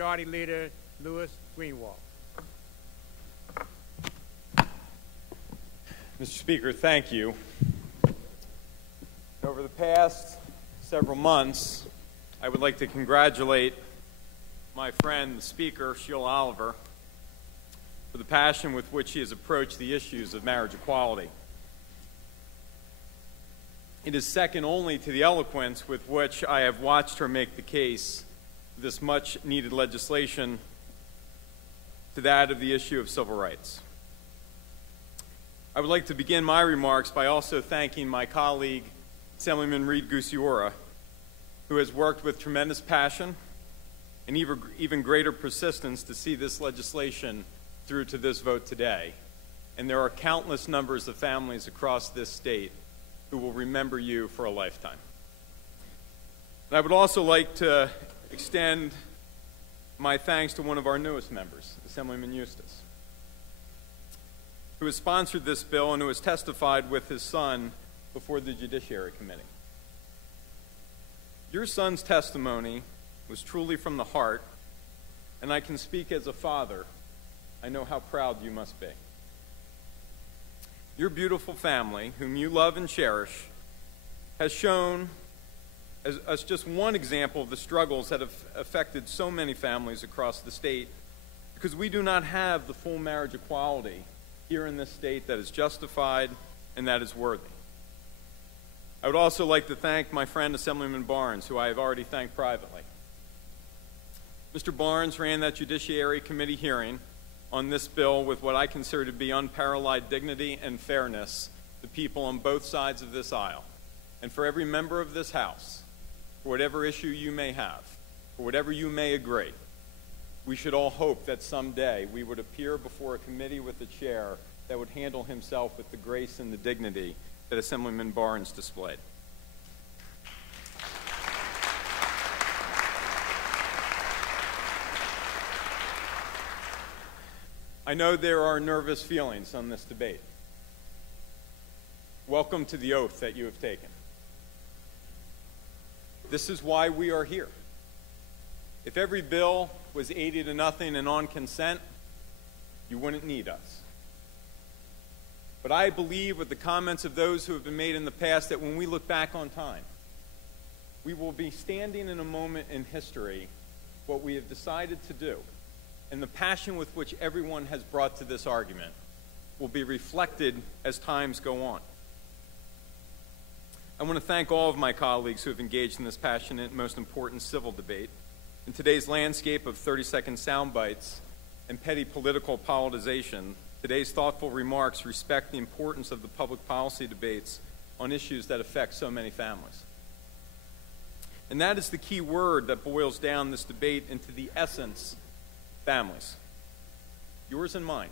Majority Leader Lewis Greenwald. Mr. Speaker, thank you. Over the past several months, I would like to congratulate my friend, the Speaker, Sheila Oliver, for the passion with which she has approached the issues of marriage equality. It is second only to the eloquence with which I have watched her make the case for this much-needed legislation to that of the issue of civil rights. I would like to begin my remarks by also thanking my colleague, Assemblyman Reed Gusiora, who has worked with tremendous passion and even greater persistence to see this legislation through to this vote today. And there are countless numbers of families across this state who will remember you for a lifetime. And I would also like to extend my thanks to one of our newest members, Assemblyman Eustace, who has sponsored this bill and who has testified with his son before the Judiciary Committee. Your son's testimony was truly from the heart, and I can speak as a father. I know how proud you must be. Your beautiful family, whom you love and cherish, has shown us just one example of the struggles that have affected so many families across the state, because we do not have the full marriage equality here in this state that is justified and that is worthy. I would also like to thank my friend Assemblyman Barnes, who I have already thanked privately. Mr. Barnes ran that Judiciary Committee hearing on this bill with what I consider to be unparalleled dignity and fairness to people on both sides of this aisle. And for every member of this House, for whatever issue you may have, for whatever you may agree, we should all hope that someday we would appear before a committee with a chair that would handle himself with the grace and the dignity that Assemblyman Barnes displayed. I know there are nervous feelings on this debate. Welcome to the oath that you have taken. This is why we are here. If every bill was 80-0 and on consent, you wouldn't need us. But I believe with the comments of those who have been made in the past that when we look back on time, we will be standing in a moment in history what we have decided to do, and the passion with which everyone has brought to this argument will be reflected as times go on. I want to thank all of my colleagues who have engaged in this passionate, most important civil debate. In today's landscape of 30-second sound bites and petty political politicization, today's thoughtful remarks respect the importance of the public policy debates on issues that affect so many families. And that is the key word that boils down this debate into the essence: families, yours and mine.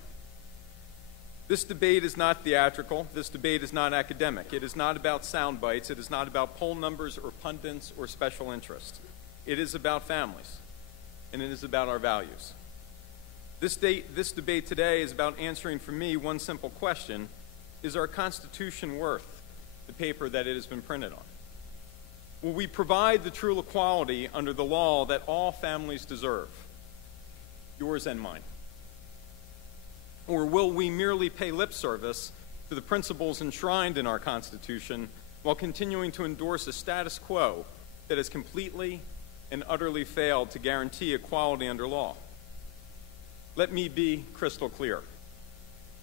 This debate is not theatrical. This debate is not academic. It is not about sound bites. It is not about poll numbers or pundits or special interests. It is about families, and it is about our values. This debate today is about answering for me one simple question: is our Constitution worth the paper that it has been printed on? Will we provide the true equality under the law that all families deserve, yours and mine? Or will we merely pay lip service to the principles enshrined in our Constitution while continuing to endorse a status quo that has completely and utterly failed to guarantee equality under law? Let me be crystal clear.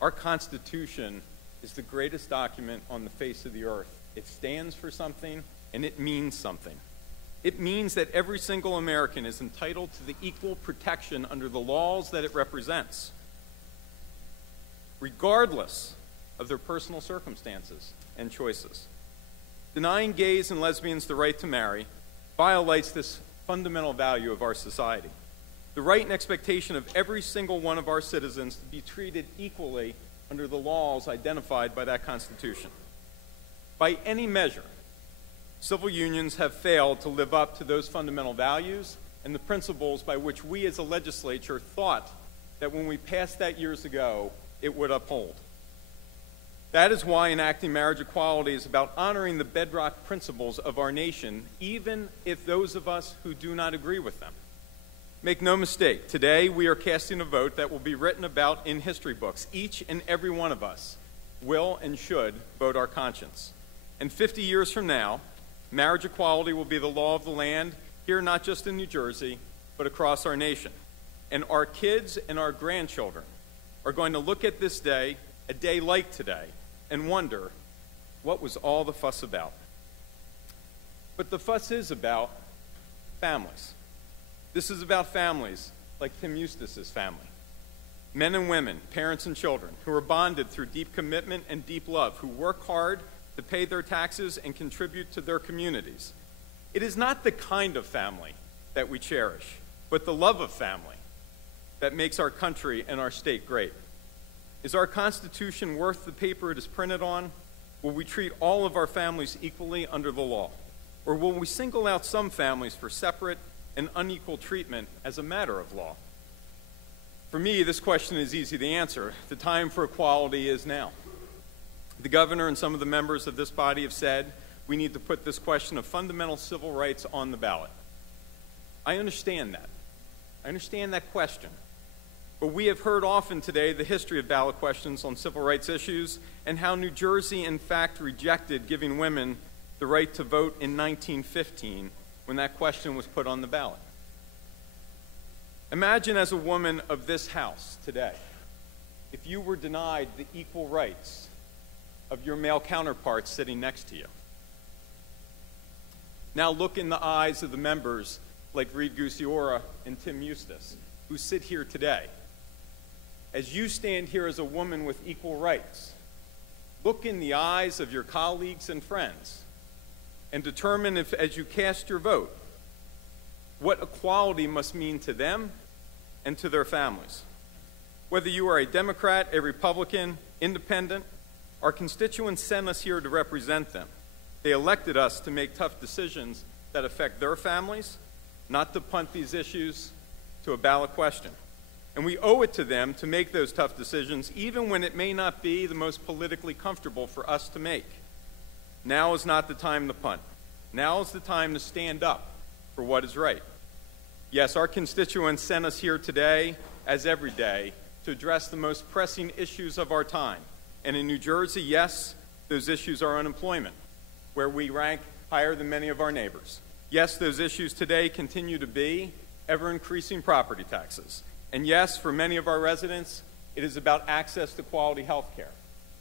Our Constitution is the greatest document on the face of the earth. It stands for something, and it means something. It means that every single American is entitled to the equal protection under the laws that it represents, regardless of their personal circumstances and choices. Denying gays and lesbians the right to marry violates this fundamental value of our society: the right and expectation of every single one of our citizens to be treated equally under the laws identified by that Constitution. By any measure, civil unions have failed to live up to those fundamental values and the principles by which we as a legislature thought that when we passed that years ago, it would uphold. That is why enacting marriage equality is about honoring the bedrock principles of our nation, even if those of us who do not agree with them Make no mistake, today we are casting a vote that will be written about in history books. Each and every one of us will and should vote our conscience. And 50 years from now, marriage equality will be the law of the land here, not just in New Jersey, but across our nation. And our kids and our grandchildren are going to look at this day, a day like today, and wonder, what was all the fuss about? But the fuss is about families. This is about families like Tim Eustace's family. Men and women, parents and children, who are bonded through deep commitment and deep love, who work hard to pay their taxes and contribute to their communities. It is not the kind of family that we cherish, but the love of family that makes our country and our state great. Is our Constitution worth the paper it is printed on? Will we treat all of our families equally under the law? Or will we single out some families for separate and unequal treatment as a matter of law? For me, this question is easy to answer. The time for equality is now. The governor and some of the members of this body have said we need to put this question of fundamental civil rights on the ballot. I understand that. I understand that question. But we have heard often today the history of ballot questions on civil rights issues and how New Jersey, in fact, rejected giving women the right to vote in 1915 when that question was put on the ballot. Imagine as a woman of this House today, if you were denied the equal rights of your male counterparts sitting next to you. Now look in the eyes of the members like Reed Gusiora and Tim Eustace, who sit here today. As you stand here as a woman with equal rights, look in the eyes of your colleagues and friends and determine if, as you cast your vote, what equality must mean to them and to their families. Whether you are a Democrat, a Republican, independent, our constituents sent us here to represent them. They elected us to make tough decisions that affect their families, not to punt these issues to a ballot question. And we owe it to them to make those tough decisions, even when it may not be the most politically comfortable for us to make. Now is not the time to punt. Now is the time to stand up for what is right. Yes, our constituents sent us here today, as every day, to address the most pressing issues of our time. And in New Jersey, yes, those issues are unemployment, where we rank higher than many of our neighbors. Yes, those issues today continue to be ever-increasing property taxes. And yes, for many of our residents, it is about access to quality health care.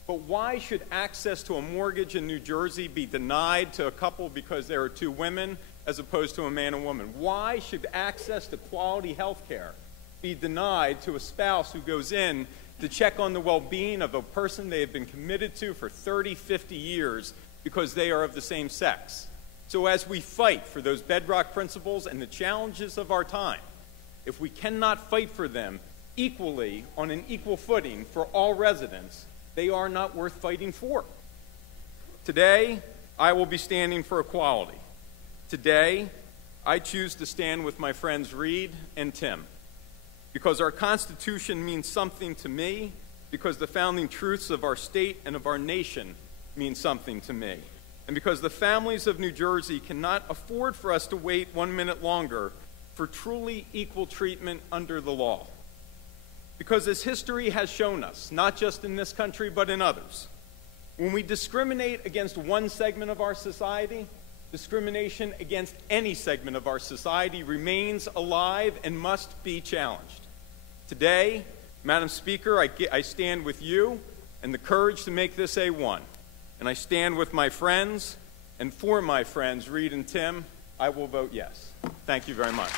But why should access to a mortgage in New Jersey be denied to a couple because there are two women as opposed to a man and woman? Why should access to quality health care be denied to a spouse who goes in to check on the well-being of a person they have been committed to for 30, 50 years because they are of the same sex? So as we fight for those bedrock principles and the challenges of our time, if we cannot fight for them equally on an equal footing for all residents, they are not worth fighting for. Today, I will be standing for equality. Today, I choose to stand with my friends Reed and Tim, because our Constitution means something to me, because the founding truths of our state and of our nation mean something to me, and because the families of New Jersey cannot afford for us to wait 1 minute longer for truly equal treatment under the law. Because as history has shown us, not just in this country but in others, when we discriminate against one segment of our society, discrimination against any segment of our society remains alive and must be challenged. Today, Madam Speaker, I stand with you and the courage to make this A1. And I stand with my friends, and for my friends, Reed and Tim, I will vote yes. Thank you very much.